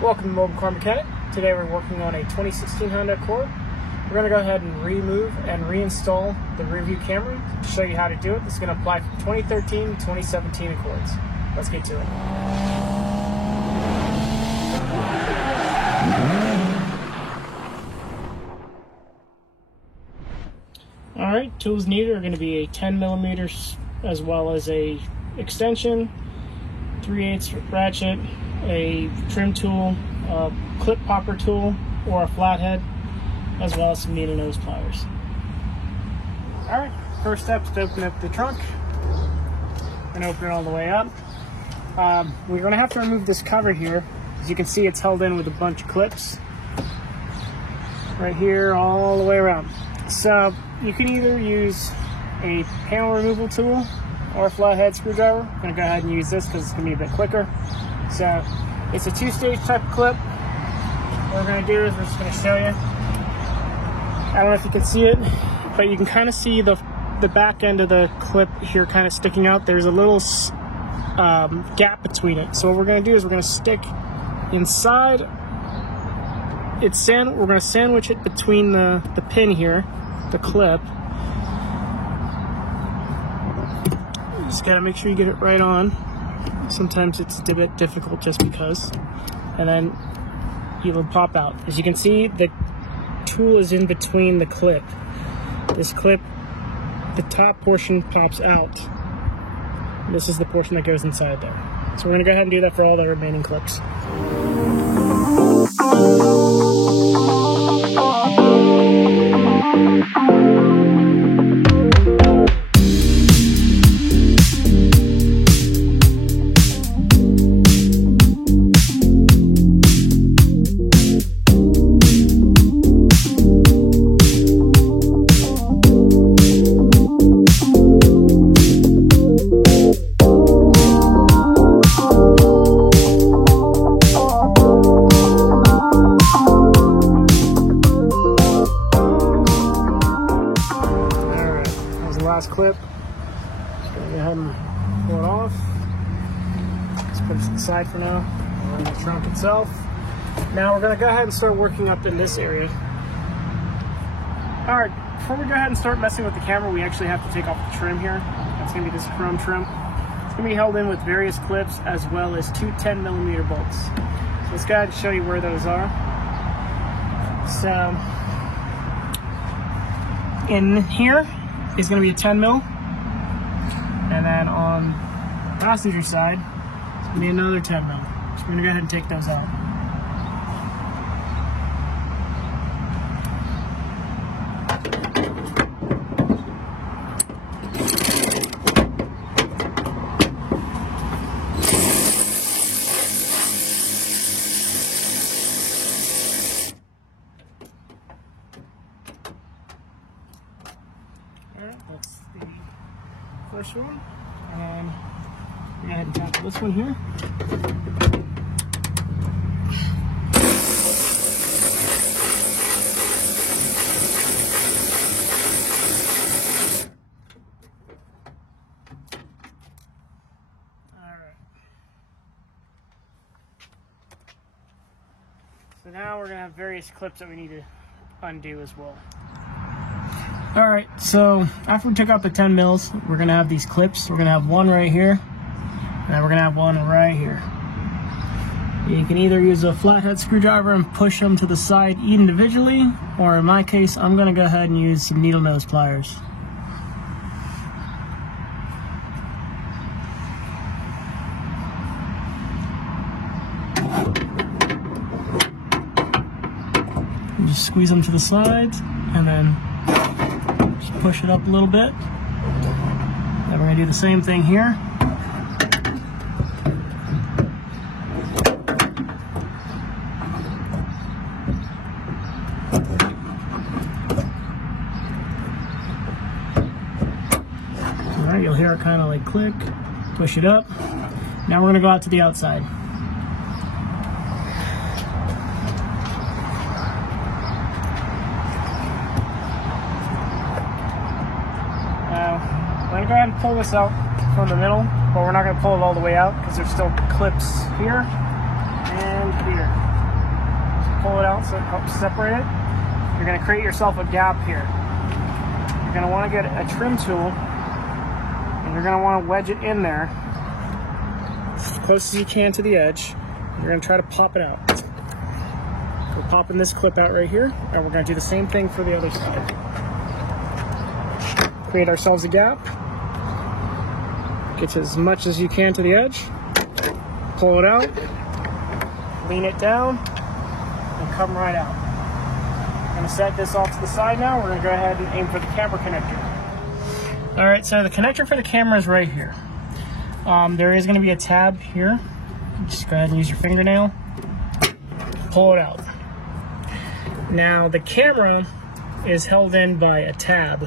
Welcome to Mobile Car Mechanic. Today we're working on a 2016 Honda Accord. We're going to go ahead and remove and reinstall the rear view camera to show you how to do it. This is going to apply for 2013 and 2017 Accords. Let's get to it. Alright, tools needed are going to be a 10 millimeters as well as a extension, 3/8 ratchet, a trim tool, a clip popper tool, or a flathead, as well as some needle nose pliers. Alright, first step is to open up the trunk and open it all the way up. We're going to have to remove this cover here. As you can see, it's held in with a bunch of clips right here all the way around. So you can either use a panel removal tool or a flathead screwdriver. I'm going to go ahead and use this because it's going to be a bit quicker. So it's a two-stage type of clip. What we're going to do is we're just going to show you. I don't know if you can see it, but you can kind of see the back end of the clip here kind of sticking out. There's a little gap between it. So what we're going to do is we're going to stick inside. We're going to sandwich it between the pin here, the clip. Just got to make sure you get it right on. Sometimes it's a bit difficult just because. And then it'll pop out. As you can see, the tool is in between the clip. This clip, the top portion pops out. This is the portion that goes inside there. So we're going to go ahead and do that for all the remaining clips. Last clip. Just gonna go ahead and pull it off. Let's put it to the side for now. On the trunk itself. Now we're gonna go ahead and start working up in this area. Alright, before we go ahead and start messing with the camera, we actually have to take off the trim here. That's gonna be this chrome trim. It's gonna be held in with various clips as well as two 10 millimeter bolts. So let's go ahead and show you where those are. So in here is going to be a 10 mil, and then on the passenger side it's going to be another 10 mil. So we're going to go ahead and take those out. Alright, that's the first one. And we're going to go ahead and tackle this one here. Alright. So now we're going to have various clips that we need to undo as well. Alright, so after we took out the 10 mils, we're going to have these clips. We're going to have one right here, and then we're going to have one right here. You can either use a flathead screwdriver and push them to the side individually, or in my case, I'm going to go ahead and use some needle nose pliers. You just squeeze them to the sides, and then just push it up a little bit. Then we're going to do the same thing here. Alright, you'll hear it kind of like click, push it up. Now we're going to go out to the outside. We're going to go ahead and pull this out from the middle, but we're not going to pull it all the way out because there's still clips here and here. help separate it. You're going to create yourself a gap here. You're going to want to get a trim tool, and you're going to want to wedge it in there as close as you can to the edge. You're going to try to pop it out. We're popping this clip out right here, and we're going to do the same thing for the other side. Create ourselves a gap. Get as much as you can to the edge. Pull it out. Lean it down, and come right out. I'm going to set this off to the side now. We're going to go ahead and aim for the camera connector. All right, so the connector for the camera is right here. There is going to be a tab here. Just go ahead and use your fingernail. Pull it out. Now the camera is held in by a tab.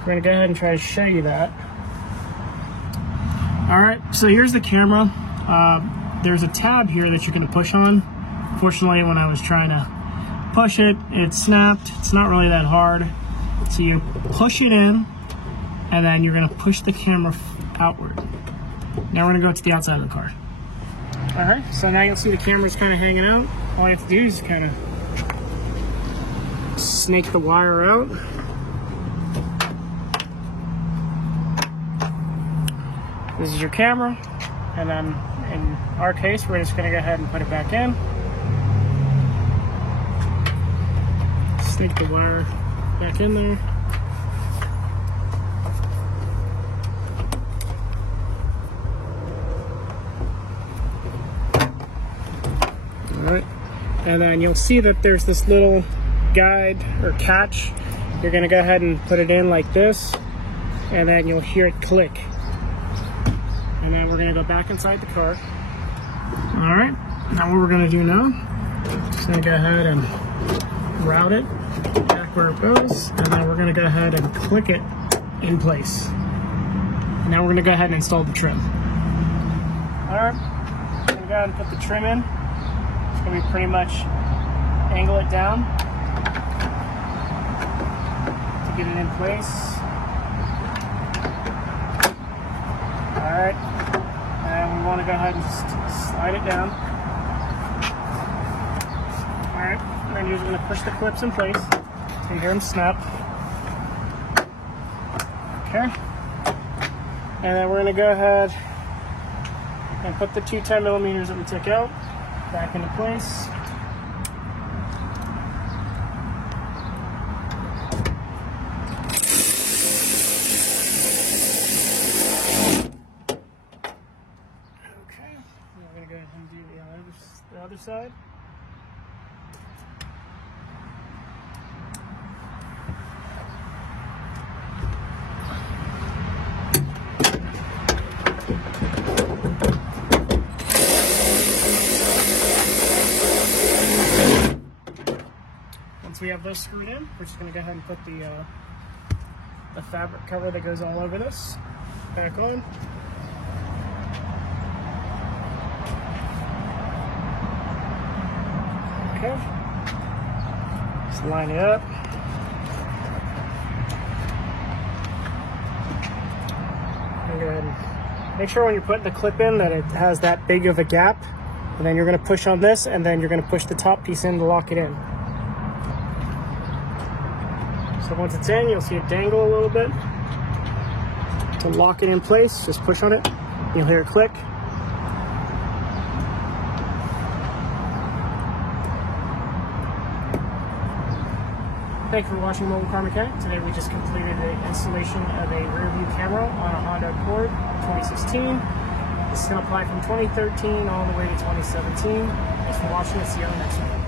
We're going to go ahead and try to show you that. All right, so here's the camera. There's a tab here that you're going to push on. Fortunately, when I was trying to push it, it snapped. It's not really that hard. So you push it in, and then you're going to push the camera outward. Now we're going to go to the outside of the car. All right, so now you'll see the camera's kind of hanging out. All you have to do is kind of snake the wire out. This is your camera, and then in our case, we're just going to go ahead and put it back in. Snake the wire back in there. Alright, and then you'll see that there's this little guide or catch. You're going to go ahead and put it in like this, and then you'll hear it click. And then we're going to go back inside the car. Alright, now what we're going to do now, just going to go ahead and route it back where it goes, and then we're going to go ahead and click it in place. And now we're going to go ahead and install the trim. Alright, I'm going to go ahead and put the trim in. It's going to be pretty much angle it down to get it in place. Alright, and we want to go ahead and just slide it down. Alright, and then you're just going to push the clips in place so you hear them snap. Okay, and then we're going to go ahead and put the two 10mm that we took out back into place. We're going to go ahead and do the other side. Once we have those screwed in, we're just going to go ahead and put the fabric cover that goes all over this back on. Okay, just line it up. And go ahead and make sure when you're putting the clip in that it has that big of a gap, and then you're going to push on this, and then you're going to push the top piece in to lock it in. So once it's in, you'll see it dangle a little bit. To lock it in place, just push on it, you'll hear it click. Thank you for watching Mobile Car Mechanic. Today we just completed the installation of a rear view camera on a Honda Accord 2016. This is going to apply from 2013 all the way to 2017. Thanks for watching. See you on the next one.